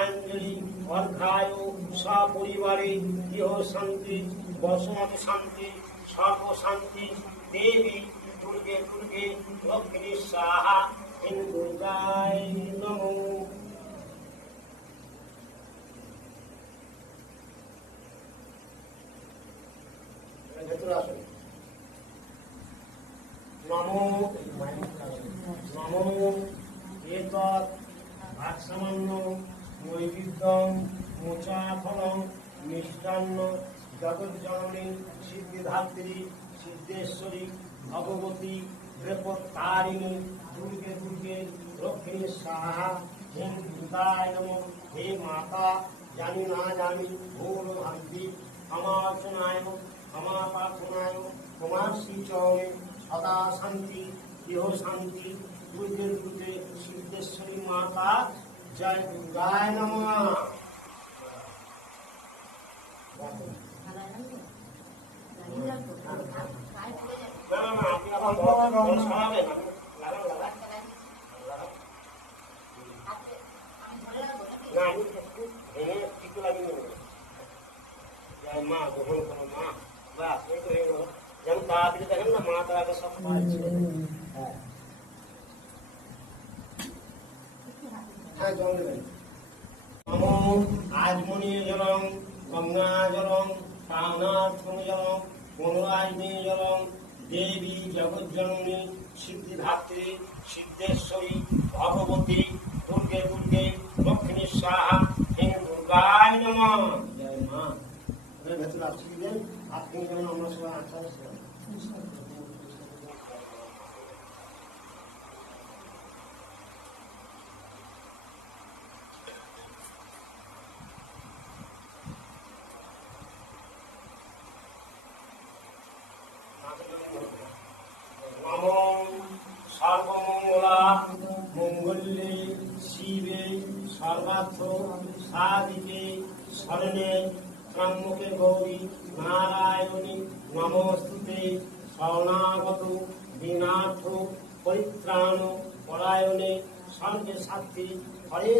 অঞ্জলি অর্ঘায় সপরিবারে গৃহ শান্তি বসমতি শান্তি সর্বশান্তি দেবী দুর্গে দুর্গে লক্ষ্মী সাহা দুর্গায় নমো। নমো নমো এতৎ ভাগসামান্য নৈবেদ্যং মোচাফলং মিষ্টান্ন জগজ্জননী সিদ্ধিধাত্রী সিদ্ধেশ্বরী ভগবতী বৃহত্তারিণী দুর্গে দুর্গে লক্ষ্মী সাহা হেম দুর্গায় নমঃ। হে মাতা, জানি না জানি ভুল ভ্রান্তি ক্ষমার্চনায় ক্ষমা প্রার্থনায় তোমার শ্রীচরণে সদা শান্তি গৃহ শান্তি দুর্গে দুর্গে সিদ্ধেশ্বরী মাতা জয় দুর্গায় নমঃ। মা গ্রহণ করো মা, বাস যেমন তাড়াতাড়ি দেখেন না মা তারা সব পাচ্ছে। আজমনি জলং গঙ্গা জলং প্রাণার্থম জলং পুনরাজনী জলং দেবী জগজ্জননী সিদ্ধিধাত্রী সিদ্ধেশ্বরী ভগবতী দুর্গে দুর্গে লক্ষ্মী সাহা হেম দুর্গায় নমঃ। জয় মা। ভেতরে আসছি দিলেন আপনি যেমন আমরা সবাই আচ্ছা সর্বমঙ্গলা মঙ্গলে শিবে সর্বার্থ সাধিকে শরণে ত্র্যম্বকে গৌরী নারায়ণী নমস্তুতে শরণাগত দীনার্থ পরিত্রাণ পরায়ণে সর্বে সাত্রী হরে।